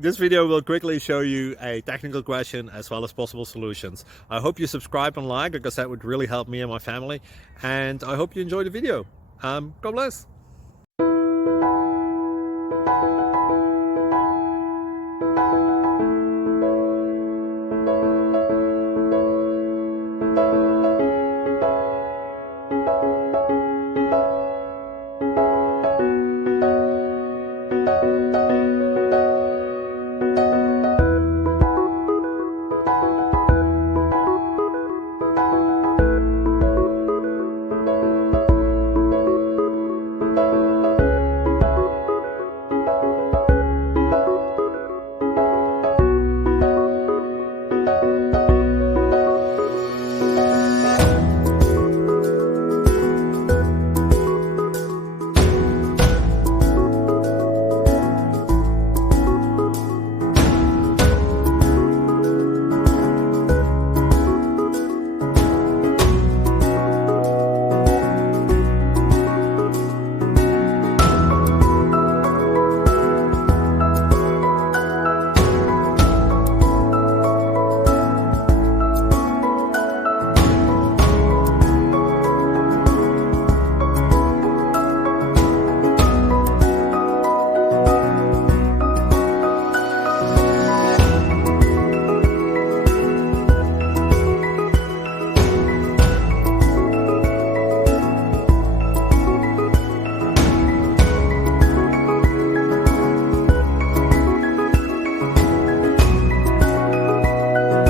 This video will quickly show you a technical question as well as possible solutions. I hope you subscribe and like, because that would really help me and my family. And I hope you enjoy the video. God bless.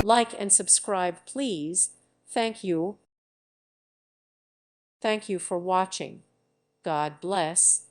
Like and subscribe, please. Thank you. Thank you for watching. God bless.